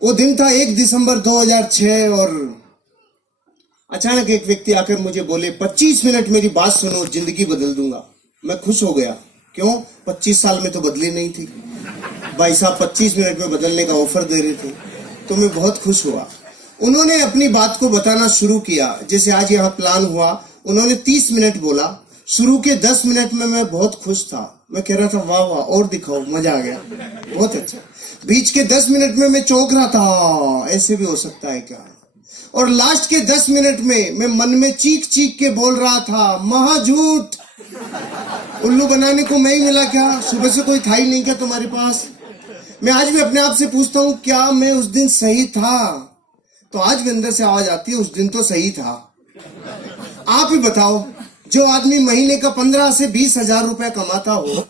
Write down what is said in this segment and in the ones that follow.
वो दिन था 1 दिसंबर 2006 और अचानक एक व्यक्ति आकर मुझे बोले 25 मिनट मेरी बात सुनो, जिंदगी बदल दूंगा। मैं खुश हो गया। क्यों? 25 साल में तो बदली नहीं थी। भाई साहब 25 मिनट में बदलने का ऑफर दे रहे थे, तो मैं बहुत खुश हुआ। उन्होंने अपनी बात को बताना शुरू किया। जैसे आज यहाँ प्लान हुआ, उन्होंने 30 मिनट बोला। शुरू के 10 मिनट में मैं बहुत खुश था। मैं कह रहा था वाह वाह और दिखाओ, मजा आ गया, बहुत अच्छा। बीच के 10 मिनट में मैं चौंक रहा था, ऐसे भी हो सकता है क्या। और लास्ट के 10 मिनट में मैं मन में चीख चीख के बोल रहा था महा झूठ, उल्लू बनाने को मैं ही मिला क्या? सुबह से कोई था ही नहीं क्या तुम्हारे पास? मैं आज भी अपने आप से पूछता हूँ, क्या मैं उस दिन सही था? तो आज भी अंदर से आवाज आती है, उस दिन तो सही था। आप ही बताओ, जो आदमी महीने का 15 से 20 हजार रुपया कमाता हो,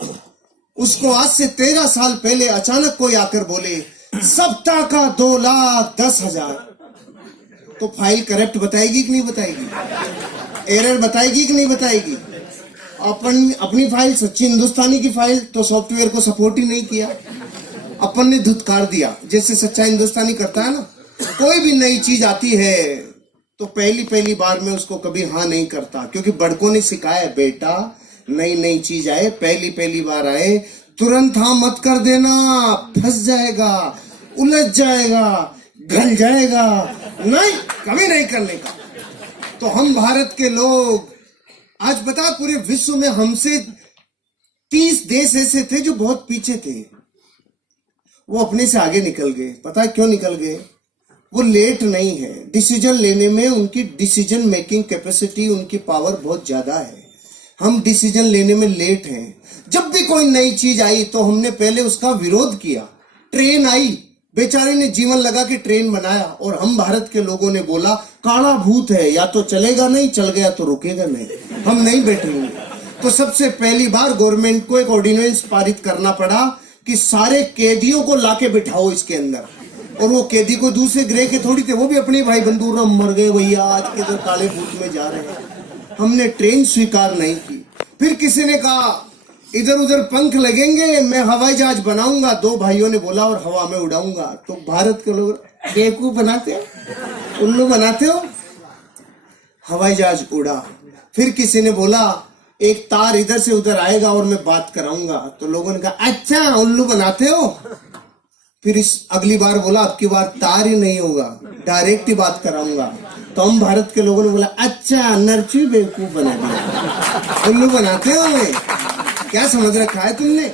उसको आज से 13 साल पहले अचानक कोई आकर बोले सप्ताह का 2,10,000, तो फाइल करेक्ट बताएगी कि नहीं बताएगी? एरर बताएगी कि नहीं बताएगी? अपनी फाइल सच्ची हिंदुस्तानी की फाइल तो सॉफ्टवेयर को सपोर्ट ही नहीं किया, अपन ने धुतकार दिया, जैसे सच्चा हिंदुस्तानी करता है ना। कोई भी नई चीज आती है तो पहली बार में उसको कभी हाँ नहीं करता, क्योंकि बड़कों ने सिखाया है बेटा, नई चीज आए, पहली बार आए, तुरंत हाँ मत कर देना, फंस जाएगा, उलझ जाएगा, गल जाएगा, नहीं, कभी नहीं करने का। तो हम भारत के लोग आज बता, पूरे विश्व में हमसे 30 देश ऐसे थे जो बहुत पीछे थे, वो अपने से आगे निकल गए। पता है क्यों निकल गए? वो लेट नहीं है, डिसीजन लेने में उनकी डिसीजन मेकिंग कैपेसिटी, उनकी पावर बहुत ज्यादा है। हम डिसीजन लेने में लेट हैं। जब भी कोई नई चीज आई तो हमने पहले उसका विरोध किया। ट्रेन आई, बेचारे ने जीवन लगा के ट्रेन बनाया, और हम भारत के लोगों ने बोला काला भूत है, या तो चलेगा नहीं, चल गया तो रुकेगा नहीं, हम नहीं बैठेंगे। तो सबसे पहली बार गवर्नमेंट को एक ऑर्डिनेंस पारित करना पड़ा कि सारे कैदियों को लाके बिठाओ इसके अंदर। और वो कैदी को दूसरे ग्रह के थोड़ी थे, वो भी अपने भाई बंधुओं मर गए भैया, आज के तो काले भूत में जा रहे हैं। हमने ट्रेन स्वीकार नहीं की। फिर किसी ने कहा इधर उधर पंख लगेंगे, मैं हवाई जहाज बनाऊंगा। 2 भाइयों ने बोला और हवा में उड़ाऊंगा। तो भारत के लोग बेवकूफ बनाते हो, उल्लू बनाते हो, हवाई जहाज उड़ा। फिर किसी ने बोला एक तार इधर से उधर आएगा और मैं बात कराऊंगा। तो लोगों ने कहा अच्छा उल्लू बनाते हो। फिर इस अगली बार बोला अब की बार तार ही नहीं होगा, डायरेक्ट ही बात कराऊंगा। तो हम भारत के लोगों ने बोला अच्छा नरचू बेवकूफ बना दिया, उल्लू बनाते हो हमें, क्या समझ रखा है तुमने?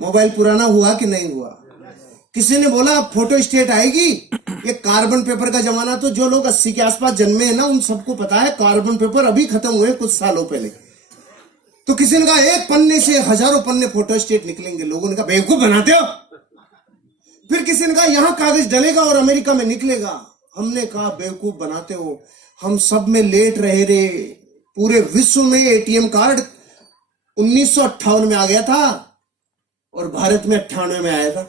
मोबाइल पुराना हुआ कि नहीं हुआ? किसी ने बोला फोटो स्टेट आएगी। ये कार्बन पेपर का जमाना, तो जो लोग 80 के आसपास जन्मे हैं ना, उन सबको पता है कार्बन पेपर अभी खत्म हुए कुछ सालों पहले। तो किसी ने कहा एक पन्ने से हजारों पन्ने फोटो स्टेट निकलेंगे। लोगों ने कहा बेवकूफ बनाते हो। फिर किसी ने कहा यहां कागज डलेगा और अमेरिका में निकलेगा। हमने कहा बेवकूफ बनाते हो, हम सब में लेट रहे रे। पूरे विश्व में एटीएम कार्ड 1958 में आ गया था और भारत में 98 में आया था।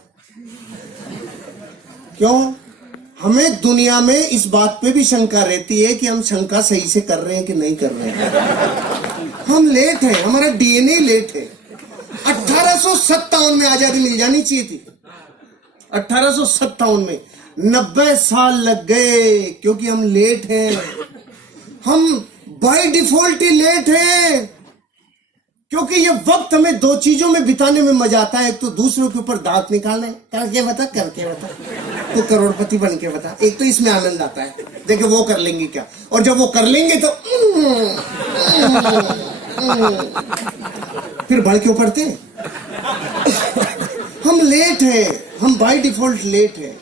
क्यों? हमें दुनिया में इस बात पे भी शंका रहती है कि हम शंका सही से कर रहे हैं कि नहीं कर रहे हैं। हम लेट हैं, हमारा डीएनए लेट है। 1857 में आजादी मिल जानी चाहिए थी। 1857 में 90 साल लग गए, क्योंकि हम लेट हैं। हम बाय डिफॉल्ट ही लेट हैं, क्योंकि ये वक्त हमें 2 चीजों में बिताने में मजा आता है। एक तो दूसरों के ऊपर दांत निकालने, करके बता, तो करोड़पति बन के बता। एक तो इसमें आनंद आता है, देखो वो कर लेंगे क्या, और जब वो कर लेंगे तो फिर बढ़ के पड़ते। हम लेट हैं, हम बाय डिफॉल्ट लेट हैं।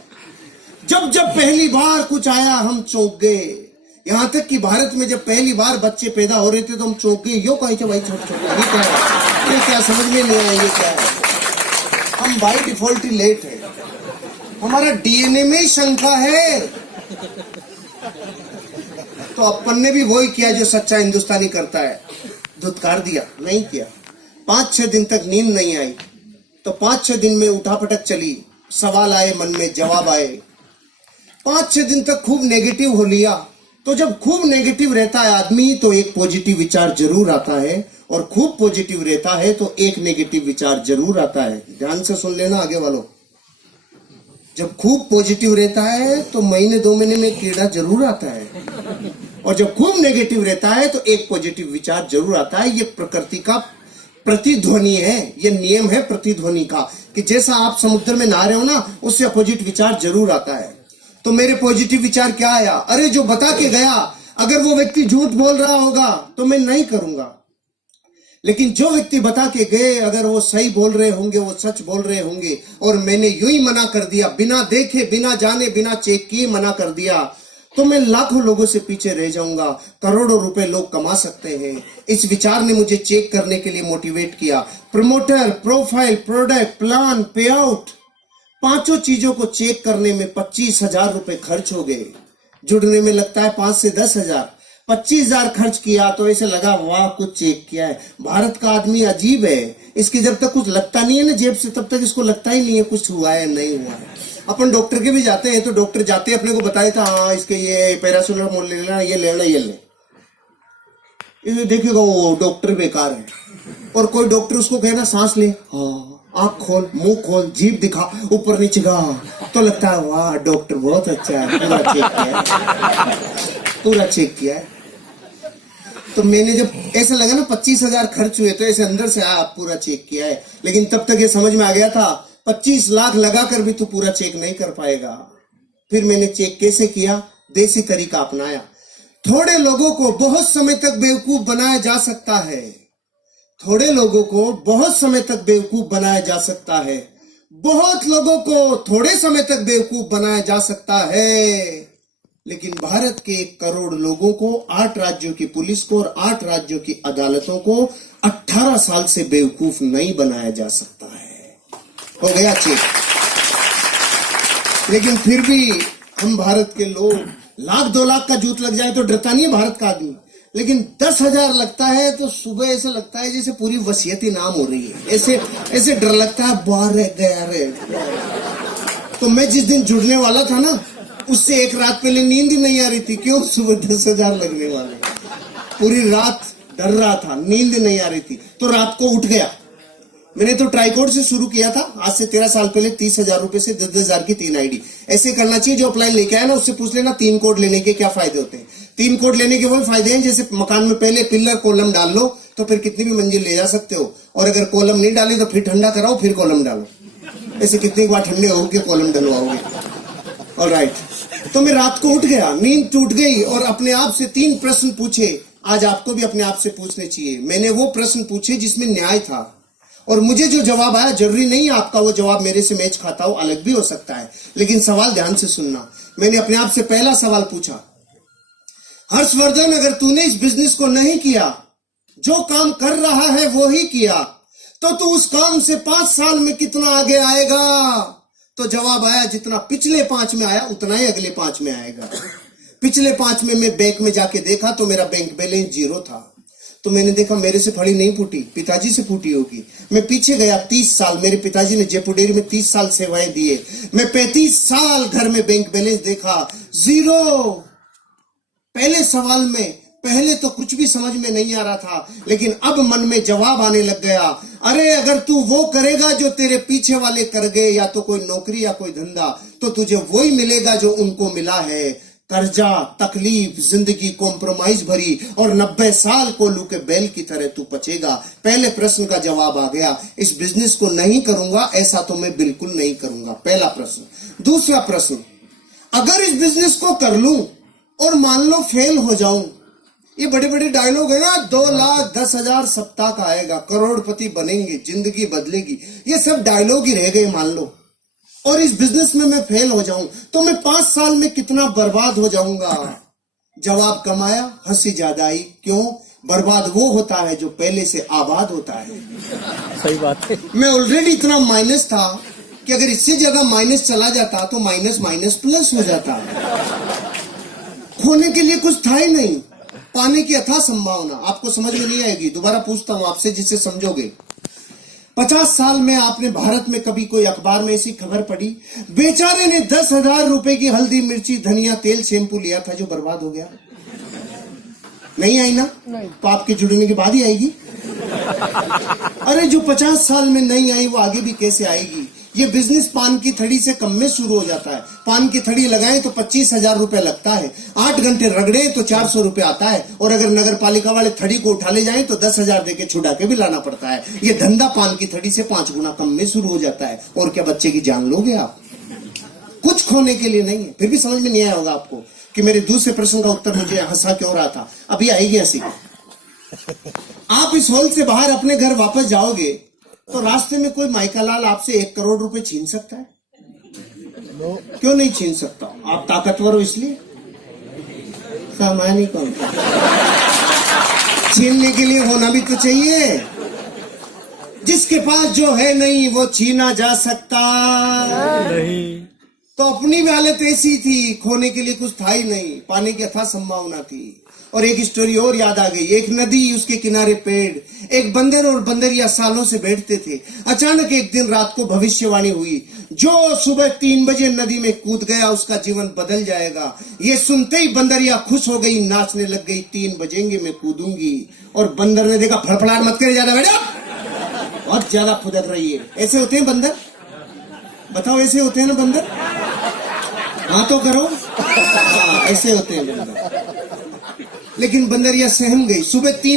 जब पहली बार कुछ आया हम चौंक गए। यहां तक कि भारत में जब पहली बार बच्चे पैदा हो रहे थे तो हम चौंक गए। यो कहीं भाई छोटे ये क्या समझ में नहीं आया, ये क्या है? हम बाय डिफॉल्ट ही लेट है, हमारा डीएनए में शंका है। तो अपन ने भी वही किया जो सच्चा हिंदुस्तानी करता है, धुतकार दिया, नहीं किया। 5-6 दिन तक नींद नहीं आई, तो 5-6 दिन में उठापटक चली, सवाल आए मन में, जवाब आए। 5-6 दिन तक खूब नेगेटिव हो लिया। तो जब खूब नेगेटिव रहता है आदमी तो एक पॉजिटिव विचार जरूर आता है, और खूब पॉजिटिव रहता है तो एक नेगेटिव विचार जरूर आता है। ध्यान से सुन लेना आगे वालों, जब खूब पॉजिटिव रहता है तो महीने 2 महीने में कीड़ा जरूर आता है, और जब खूब नेगेटिव रहता है तो एक पॉजिटिव विचार जरूर आता है। ये प्रकृति का प्रतिध्वनि है, ये नियम है प्रतिध्वनि का, कि जैसा आप समुद्र में नहा रहे हो ना, उससे अपोजिट विचार जरूर आता है। तो मेरे पॉजिटिव विचार क्या आया? अरे जो बता के गया, अगर वो व्यक्ति झूठ बोल रहा होगा तो मैं नहीं करूंगा, लेकिन जो व्यक्ति बता के गए अगर वो सही बोल रहे होंगे, वो सच बोल रहे होंगे, और मैंने यूं ही मना कर दिया, बिना देखे, बिना जाने, बिना चेक किए मना कर दिया, तो मैं लाखों लोगों से पीछे रह जाऊंगा। करोड़ों रुपए लोग कमा सकते हैं। इस विचार ने मुझे चेक करने के लिए मोटिवेट किया। प्रमोटर, प्रोफाइल, प्रोडक्ट, प्लान, पे आउट, 5 चीजों को चेक करने में 25,000 रुपए खर्च हो गए। जुड़ने में लगता है 5 से 10,000। 25,000 खर्च किया तो ऐसे लगा वाह कुछ चेक किया है। भारत का आदमी अजीब है, इसके जब तक कुछ लगता नहीं है ना जेब से, तब तक इसको लगता ही नहीं है कुछ हुआ है नहीं हुआ है। अपन डॉक्टर के भी जाते हैं तो डॉक्टर जाते अपने को बताए था, हाँ इसके ये पैरासिटामोल ले लेना, ये लेना, ये ले, ये देखिएगा वो डॉक्टर बेकार है। और कोई डॉक्टर उसको कहना सांस ले, हाँ, आंख खोल, मुंह खोल, जीभ दिखा, ऊपर नीचे गा, तो लगता है वाह डॉक्टर बहुत अच्छा है, पूरा चेक किया है, पूरा चेक किया है। तो मैंने जब ऐसा लगा ना 25,000 खर्च हुए, तो ऐसे अंदर से पूरा चेक किया है। लेकिन तब तक ये समझ में आ गया था 25 लाख लगाकर भी तू पूरा चेक नहीं कर पाएगा। फिर मैंने चेक कैसे किया? देसी तरीका अपनाया। थोड़े लोगों को बहुत समय तक बेवकूफ बनाया जा सकता है, थोड़े लोगों को बहुत समय तक बेवकूफ बनाया जा सकता है, बहुत लोगों को थोड़े समय तक बेवकूफ बनाया जा सकता है, लेकिन भारत के 1 करोड़ लोगों को, 8 राज्यों की पुलिस को और 8 राज्यों की अदालतों को 18 साल से बेवकूफ नहीं बनाया जा सकता है। हो गया चेक। लेकिन फिर भी हम भारत के लोग, 1,00,000 2 लाख का जूत लग जाए तो डरता नहीं है भारत का आदमी, लेकिन 10,000 लगता है तो सुबह ऐसा लगता है जैसे पूरी वसीयत नाम हो रही है, ऐसे ऐसे डर लगता है, बाहर रह गया रे। तो मैं जिस दिन जुड़ने वाला था ना, उससे 1 रात पहले नींद ही नहीं आ रही थी। क्यों? सुबह 10,000 लगने वाले। पूरी रात डर रहा था, नींद नहीं आ रही थी, तो रात को उठ गया। मैंने तो ट्राइकोड से शुरू किया था, आज से 13 साल पहले। 30,000 रुपए से 10,000 की 3 आईडी। ऐसे करना चाहिए। जो अपलाइन लेके आया ना, उससे पूछ लेना 3 कोड लेने के क्या फायदे होते हैं। 3 कोड लेने के वही फायदे हैं जैसे मकान में पहले पिलर कॉलम डाल लो तो फिर कितनी भी मंजिल ले जा सकते हो, और अगर कॉलम नहीं डाली तो फिर ठंडा कराओ, फिर कॉलम डालो। ऐसे कितनी बार ठंडे होगे कॉलम डलवाओगे। ऑलराइट, तो मैं रात को उठ गया, नींद टूट गई, और अपने आप से 3 प्रश्न पूछे। आज आपको भी अपने आप से पूछने चाहिए। मैंने वो प्रश्न पूछे जिसमें न्याय था, और मुझे जो जवाब आया, जरूरी नहीं आपका वो जवाब मेरे से मैच खाता हो, अलग भी हो सकता है, लेकिन सवाल ध्यान से सुनना। मैंने अपने आप से पहला सवाल पूछा, हर्षवर्धन अगर तूने इस बिजनेस को नहीं किया, जो काम कर रहा है वो ही किया, तो तू उस काम से 5 साल में कितना आगे आएगा? तो जवाब आया, जितना पिछले 5 में आया उतना ही अगले 5 में आएगा। पिछले 5 में मैं बैंक में जाके देखा तो मेरा बैंक बैलेंस 0 था। तो मैंने देखा मेरे से फड़ी नहीं फूटी, पिताजी से फूटी होगी। मैं पीछे गया 30 साल, मेरे पिताजी ने जयपुर डेयरी में 30 साल सेवाएं दिए। मैं 35 साल घर में बैंक बैलेंस देखा, 0। पहले सवाल में पहले तो कुछ भी समझ में नहीं आ रहा था, लेकिन अब मन में जवाब आने लग गया। अरे अगर तू वो करेगा जो तेरे पीछे वाले कर गए, या तो कोई नौकरी या कोई धंधा, तो तुझे वही मिलेगा जो उनको मिला है। कर्जा, तकलीफ, जिंदगी कॉम्प्रोमाइज भरी, और 90 साल कोल्हू के बैल की तरह तू पचेगा। पहले प्रश्न का जवाब आ गया, इस बिजनेस को नहीं करूंगा, ऐसा तो मैं बिल्कुल नहीं करूंगा। पहला प्रश्न। दूसरा प्रश्न, अगर इस बिजनेस को कर लूं और मान लो फेल हो जाऊं, ये बड़े बड़े डायलॉग है ना, 2,10,000 सप्ताह का आएगा, करोड़पति बनेंगे, जिंदगी बदलेगी, ये सब डायलॉग ही रह गए मान लो, और इस बिजनेस में मैं फेल हो जाऊं तो मैं 5 साल में कितना बर्बाद हो जाऊंगा। जवाब कम आया, हंसी ज्यादा आई। क्यों? बर्बाद वो होता है जो पहले से आबाद होता है। सही बात है। मैं ऑलरेडी इतना माइनस था कि अगर इससे जगह माइनस चला जाता तो माइनस माइनस प्लस हो जाता। खोने के लिए कुछ था ही नहीं, पाने की अथाह संभावना। आपको समझ में नहीं आएगी, दोबारा पूछता हूं आपसे जिससे समझोगे। 50 साल में आपने भारत में कभी कोई अखबार में ऐसी खबर पढ़ी, बेचारे ने 10,000 रुपए की हल्दी, मिर्ची, धनिया, तेल, शैम्पू लिया था जो बर्बाद हो गया? नहीं आई ना? नहीं। तो आपके जुड़ने के बाद ही आएगी। अरे जो 50 साल में नहीं आई वो आगे भी कैसे आएगी? ये बिजनेस पान की थड़ी से कम में शुरू हो जाता है। पान की थड़ी लगाएं तो 25,000 रुपए लगता है, 8 घंटे रगड़े तो 400 रुपए आता है, और अगर नगर पालिका वाले थड़ी को उठा ले जाएं तो 10,000 देके छुड़ा के भी लाना पड़ता है। ये धंधा पान की थड़ी से 5 गुना कम में शुरू हो जाता है। और क्या बच्चे की जान लोगे आप? कुछ खोने के लिए नहीं है। फिर भी समझ में नहीं आया होगा आपको कि मेरे दूसरे प्रश्न का उत्तर मुझे हंसा क्यों रहा था। अभी आएगी हंसी। आप इस हॉल से बाहर अपने घर वापस जाओगे तो रास्ते में कोई माइकालाल आपसे 1 करोड़ रुपए छीन सकता है? क्यों नहीं छीन सकता? आप ताकतवर हो इसलिए? सामान्य कौन? छीनने के लिए होना भी तो चाहिए। जिसके पास जो है नहीं वो छीना जा सकता नहीं। तो अपनी भी हालत ऐसी थी, खोने के लिए कुछ था ही नहीं, पाने की अथाह संभावना थी। और एक स्टोरी और याद आ गई। एक नदी, उसके किनारे पेड़, एक बंदर और बंदरिया सालों से बैठते थे। अचानक एक दिन रात को भविष्यवाणी हुई, जो सुबह 3 बजे नदी में कूद गया उसका जीवन बदल जाएगा। ये सुनते ही बंदरिया खुश हो गई, नाचने लग गई, 3 बजेंगे मैं कूदूंगी। और बंदर ने देखा, फड़फड़ाहट मत करे ज्यादा बेटा, बहुत ज्यादा फुदक रही है। ऐसे होते हैं बंदर? बताओ, ऐसे होते हैं ना बंदर? हाँ तो करो। हाँ, ऐसे होते हैं बंदर। लेकिन बंदरिया सहम गई। सुबह 3